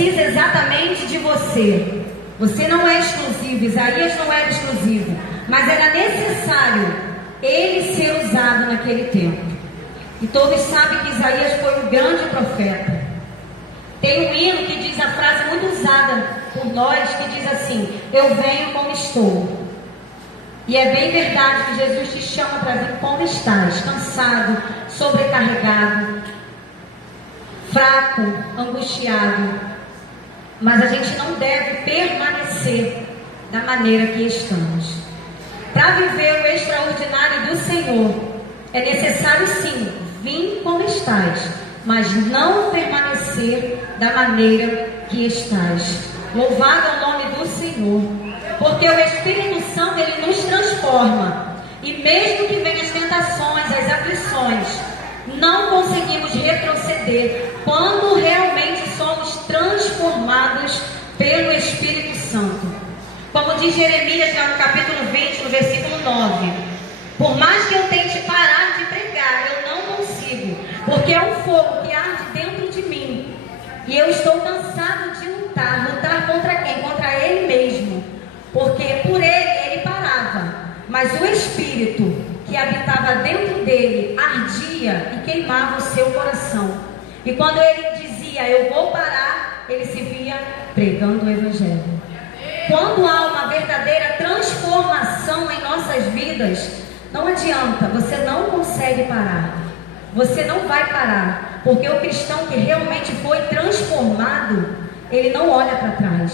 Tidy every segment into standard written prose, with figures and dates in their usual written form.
precisa exatamente de você. Você não é exclusivo, Isaías não era exclusivo, mas era necessário ele ser usado naquele tempo. E todos sabem que Isaías foi um grande profeta. Tem um hino que diz a frase muito usada por nós, que diz assim: eu venho como estou. E é bem verdade que Jesus te chama para vir como estás, cansado, sobrecarregado, fraco, angustiado. Mas a gente não deve permanecer da maneira que estamos. Para viver o extraordinário do Senhor, é necessário sim vir como estás, mas não permanecer da maneira que estás. Louvado é o nome do Senhor, porque o Espírito Santo, ele nos transforma. E mesmo que venham as tentações, as aflições, não conseguimos retroceder quando realmente somos transformados pelo Espírito Santo. Como diz Jeremias lá no capítulo 20, no versículo 9: por mais que eu tente parar de pregar, eu não consigo, porque é um fogo que arde dentro de mim, e eu estou cansado de lutar contra quem? Contra ele mesmo, porque por ele parava, mas o Espírito que habitava dentro dele ardia e queimava o seu coração. E quando ele dizia eu vou parar, ele se via pregando o Evangelho. Quando há uma verdadeira transformação em nossas vidas, não adianta, você não consegue parar. Você não vai parar, porque o cristão que realmente foi transformado, ele não olha para trás.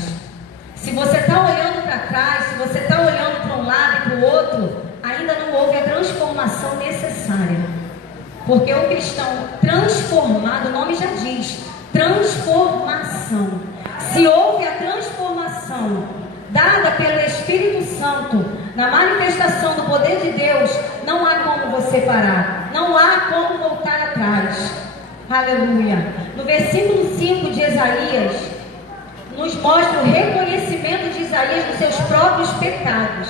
Se você está olhando para trás, se você está olhando para um lado e para o outro, ainda não houve a transformação necessária. Porque o cristão transformado, o nome já diz, transformação. Se houve a transformação dada pelo Espírito Santo, na manifestação do poder de Deus, não há como você parar, não há como voltar atrás. Aleluia. No versículo 5 de Isaías, nos mostra o reconhecimento de Isaías dos seus próprios pecados.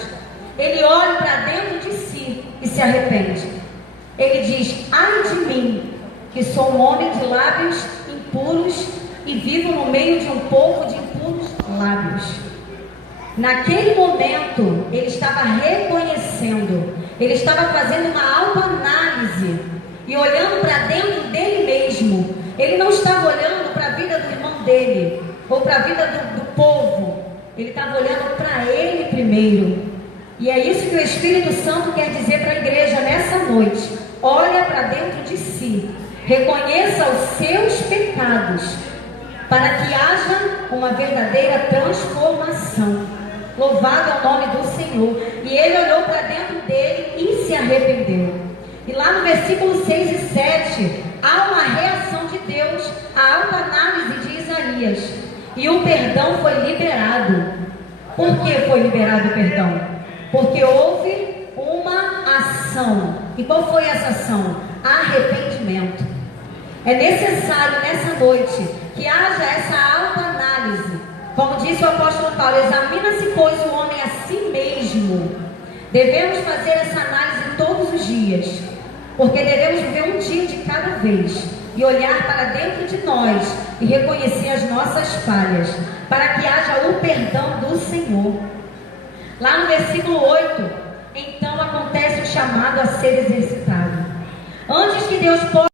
Ele olha para dentro de si e se arrepende. Ele diz: ai de mim, que sou um homem de lábios impuros e vivo no meio de um povo de impuros lábios. Naquele momento, ele estava reconhecendo, ele estava fazendo uma autoanálise e olhando para dentro dele mesmo. Ele não estava olhando para a vida do irmão dele ou para a vida do povo. Ele estava olhando para ele primeiro. E é isso que o Espírito Santo quer dizer para a igreja nessa noite. Olha para dentro de si, reconheça os seus pecados, para que haja uma verdadeira transformação. Louvado é o nome do Senhor. E ele olhou para dentro dele e se arrependeu. E lá no versículo 6 e 7, há uma reação de Deus à autoanálise de Isaías. E o perdão foi liberado. Por que foi liberado o perdão? Porque houve uma ação. E qual foi essa ação? Arrependimento. É necessário nessa noite que haja essa autoanálise. Como disse o apóstolo Paulo: examina-se, pois, o homem a si mesmo. Devemos fazer essa análise todos os dias, porque devemos viver um dia de cada vez e olhar para dentro de nós e reconhecer as nossas falhas, para que haja o perdão do Senhor. Lá no versículo 8, então acontece o chamado a ser exercitado. Antes que Deus possa